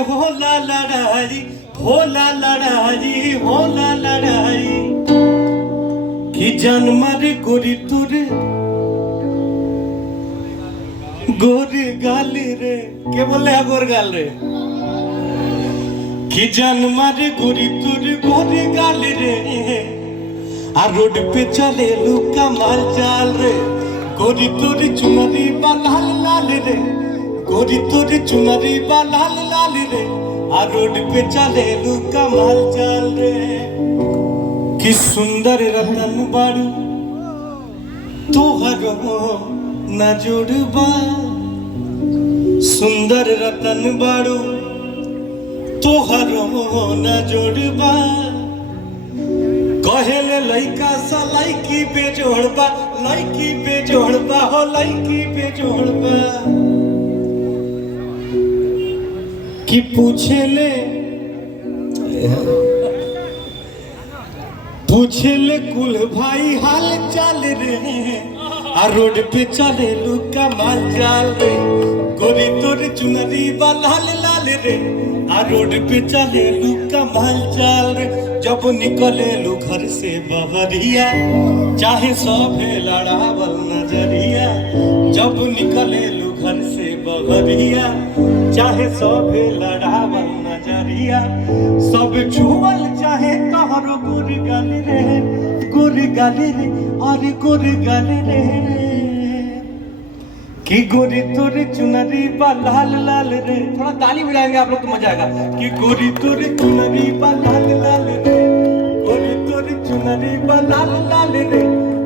होला लड़ाई, होला लड़ाई, होला लड़ाई कि जान मारे गोरी तुरे गोरी गाल रे। के बोले है गोर गाल रे? कि जान मारे गोरी तुरे गोरी गाल रे। आ रोड पे चले लुका माल चाल रे। गोरी तोरी चुनरी बा लाल लाल रे, गोरी तोरी चुनरी बा लाल लाल रे। आ रोड पे चले लुका माल चाल रे। कि सुंदर रतन बाड़ू तोहरो न जोड़बा, सुंदर रतन बाड़ू तोहरो न जोड़बा। कहेले लइका सा लइकी बेजोड़बा, लइकी बेजोड़बा हो लइकी बेजोड़बा। कि पूछेले कुल भाई हाल चाल रे। आ रोड पे चले लुका माल चाल रे। गोरी तोर चुनरी बा लाल लाल रे। आ रोड पे चले लुका माल चाल रे। जब निकले लू घर से बहरिया, चाहे सभे लड़ावल नजरिया। जब निकले लू घर से बहरिया, चाहे सभे लड़ावल नजरिया। सब छुअल चाहे तोहरो गोर गाल रे, गोर गाल रे और गोर गाल रे। कि गोरी तोरी चुनरी बा लाल लाल रे। थोड़ा ताली बजाएंगे आप लोग तो मजा आएगा। कि गोरी तोरी चुनरी बा लाल लाल रे, गोरी तोरी चुनरी बा लाल लाल रे।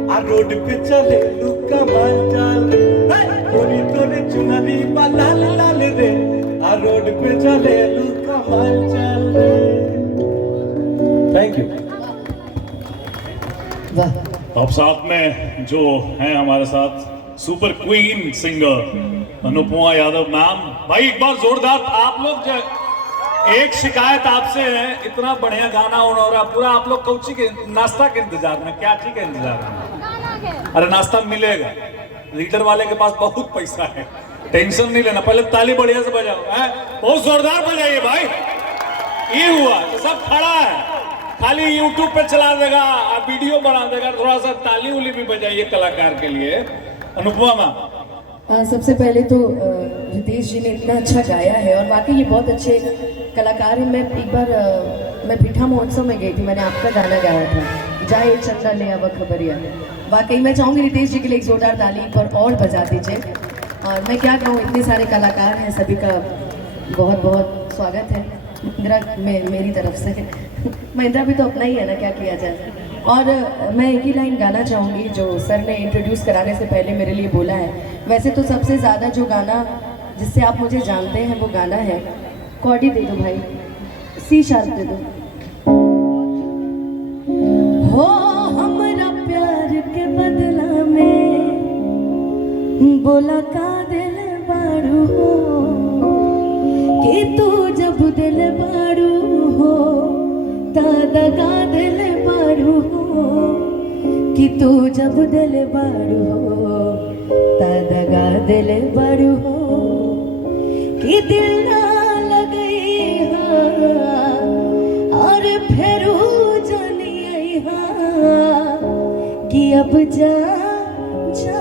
आ रोड पे चले लुका माल चाल रे। गोरी तोरी चुनरी बा लाल लाल रे। आ रोड पे चले लुका माल चाल रे। Thank you. अब साथ में जो हैं हमारे साथ super queen singer Anupama Yadav ma'am. भाई एक बार जोरदार आप लोग जो एक शिकायत आपसे है, इतना बढ़िया गाना होना हो रहा पूरा, आप लोग कौची के नाश्ता के इंतजार में, क्या चीज के इंतजार में? अरे नाश्ता मिलेगा, लीडर वाले के पास बहुत पैसा है, टेंशन नहीं लेना। पहले ताली बढ़िया से बजाओ, बहुत जोरदार बजाइए भाई। ये हुआ तो सब खड़ा है, खाली यूट्यूब पे चला देगा, वीडियो बना देगा, थोड़ा सा ताली उली भी बजाइए कलाकार के लिए। अनुपमा मैम, सबसे पहले तो रितेश जी ने इतना अच्छा गाया है और वाकई ये बहुत अच्छे कलाकार हैं। मैं एक बार मैं पीठा महोत्सव में गई थी, मैंने आपका गाना गाया था, जाए चंदा ले आवा खबरिया। वाकई मैं चाहूँगी रितेश जी के लिए एक जोरदार ताली पर और बजा दीजिए। और मैं क्या कहूँ, इतने सारे कलाकार हैं, सभी का बहुत बहुत स्वागत है महिंद्रा में मेरी तरफ से। महिंद्रा भी तो अपना ही है ना, क्या किया जाए। और मैं एक ही लाइन गाना चाहूँगी जो सर ने इंट्रोड्यूस कराने से पहले मेरे लिए बोला है। वैसे तो सबसे ज़्यादा जो गाना जिससे आप मुझे जानते हैं वो गाना है, कॉर्डी दे दो भाई, सी शार्प दे दो। हो हमरा प्यार के बदला में बोला का दिल बारू हो, कि तू जब दिल बारू हो दादा का दिल बारू हो, कि तू जब दिल बारू हो दादा का दिल बारू हो, कि दिल ना लगे हाँ और फिर जानी आई हाँ, कि अब जा जा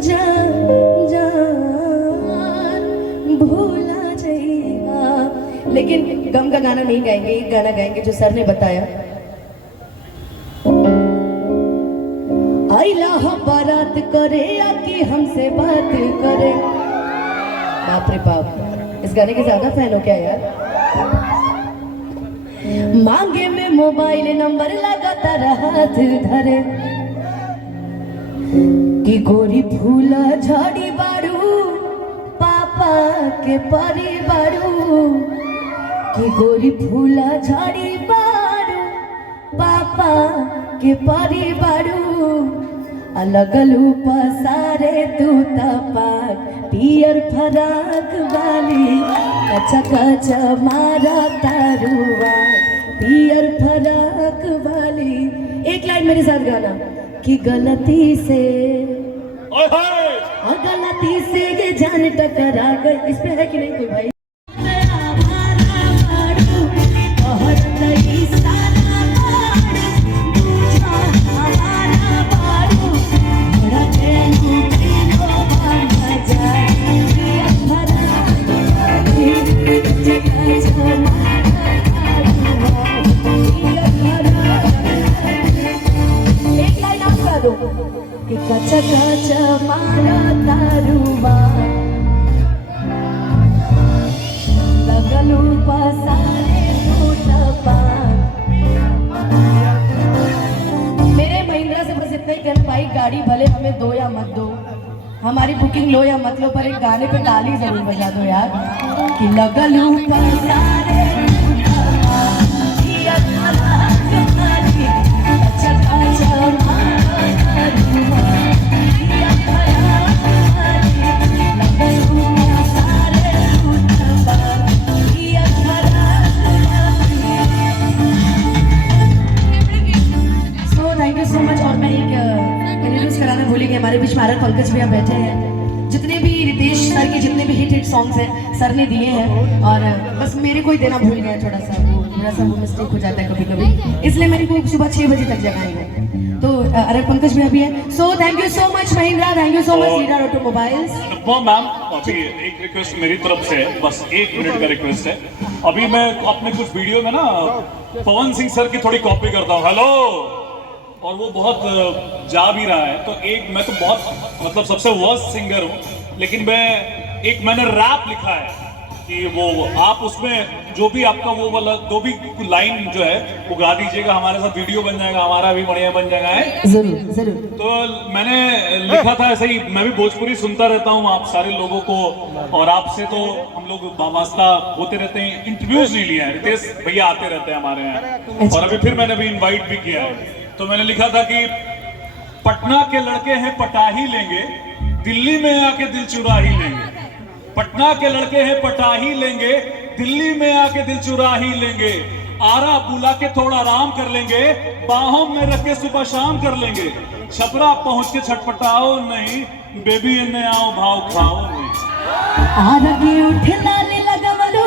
जा जा भूला जाइए। लेकिन गम का गाना नहीं गाएंगे, एक गाना गाएंगे जो सर ने बताया। आइला हो बारात करे आके हमसे बात करे। बाप रे बाप, इस गाने के ज्यादा फैन हो क्या यार? मांगे में मोबाइल नंबर लगातार हाथ धरे, कि गोरी फूला झाड़ी बारू पापा के परी बारू, कि गोरी फूला झाड़ी बारू पापा के परी बारू। अलग लूपा सारे तू तपाक पियर फराक वाली, कचा कचा मारा तारुआ पियर फराक वाली। एक लाइन मेरे साथ गाना, कि गलती से ये जान टकरा गई। इस पे है कि नहीं कोई भाई? लगलू पसारे टूटपा। मेरे महिंद्रा से बस इतना ही कहना, भाई गाड़ी भले हमें दो या मत दो, हमारी बुकिंग लो या मत लो, पर एक गाने पे ताली जरूर बजा दो यार कि लगलू पसारे टूटपा, ये कलाकारी चका चमा करूँगा, ये कलाकारी लगलू पसारे टूटपा, ये कलाकारी। So thank you so much. और मैं एक इंट्रोड्यूस कराना भूली गई, हमारे बीच मारक पंकज भैया बैठे हैं। जितने भी रितेश सर के जितने भी हिट सॉन्ग्स हैं सर ने दिए हैं, और बस मेरे को ही देना भूल गया, थोड़ा सा वो मिस्टेक हो जाता है कभी कभी, इसलिए मेरे को सुबह 6 बजे तक जगाएंगे। तो अरे पंकज भैया भी है। So thank you so much Mahindra, thank you so much leader automobiles. Anupama ma'am, अभी एक रिक्वेस्ट मेरी तरफ से है, बस 1 मिनट का रिक्वेस्ट है। अभी मैं अपने कुछ वीडियो में ना पवन सिंह सर की थोड़ी कॉपी करता हूँ, हेलो, और वो बहुत जा भी रहा है। तो मैं तो बहुत मतलब सबसे वर्स्ट सिंगर हूँ, लेकिन मैंने रैप लिखा है कि वो आप उसमें जो भी आपका वो वाला दो भी लाइन जो है वो गा दीजिएगा, हमारे साथ वीडियो बन जाएगा, हमारा भी बढ़िया बन जाएगा है। जरूर जरूर। तो मैंने लिखा था ऐसे ही, मैं भी भोजपुरी सुनता रहता हूँ आप सारे लोगों को, और आपसे तो हम लोग वास्ता होते रहते हैं, इंटरव्यूज नहीं लिया है, रितेश भैया आते रहते हैं हमारे यहाँ, और अभी फिर मैंने भी इन्वाइट भी किया है। तो मैंने लिखा था कि पटना के लड़के हैं पटा ही लेंगे, दिल्ली में आके दिल चुरा ही लेंगे। पटना के लड़के हैं पटा ही लेंगे, दिल्ली में आके दिल चुरा ही लेंगे। आरा बुला के थोड़ा आराम कर लेंगे, बाहों में रख के सुबह शाम कर लेंगे। छपरा पहुंच के छटपटाओ नहीं, बेबी इन्हें आओ भाव खाओ नहीं। आरा के उठे लाले लगमलो,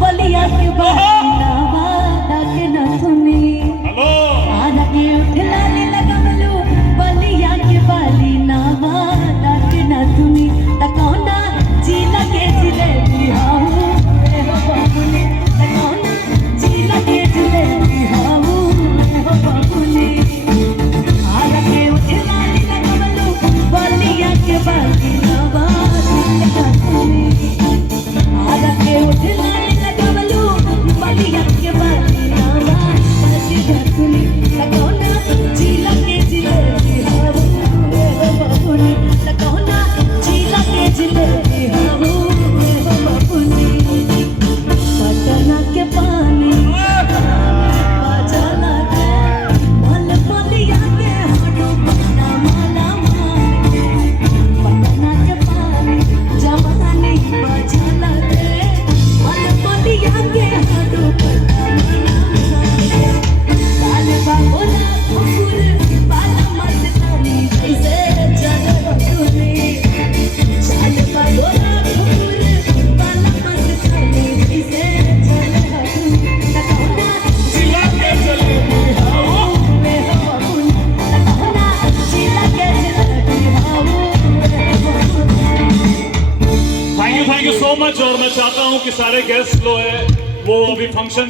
बलिया के बहाना वादा के न सुनी। हेलो, आरा के उठे लाले लगमलो, बलिया के बाली ना वादा के न सुनी। तकौना जीला के जिलेबी हाऊ रे हो बाबुनी, तकौना जीला के जिलेबी हाऊ रे हो बाबुनी। आरा के उठे लाले लगमलो, बलिया के बाली ना वादा के न सुनी। आरा के उठे लाले लगमलो, बलिया के बाली ना वादा के न सुनी। तकौना जीला के जिलेबी हाऊ रे हो बाबुनी, तकौना जीला के जिलेबी हाऊ रे हो बाबुनी। पटना के पानी बाजला के मल मलिया के हाडो पटना माला मान के। पटना के पानी जवानी बाजला के मल मलिया के हाडो पटना माला मान के। बाल बाबोला फूल बाला मस्तानी जैसे चले बटुली। चाल बाबोला फूल बाला मस्तानी जैसे चले बटुली। तकौना जिला के जलेबी हाऊ रे हो बाबुनी, तकौना जिला के जलेबी हाऊ रे हो बाबुनी। Thank you so much. और मैं चाहता हूँ कि सारे गेस्ट जो है वो अभी फंक्शन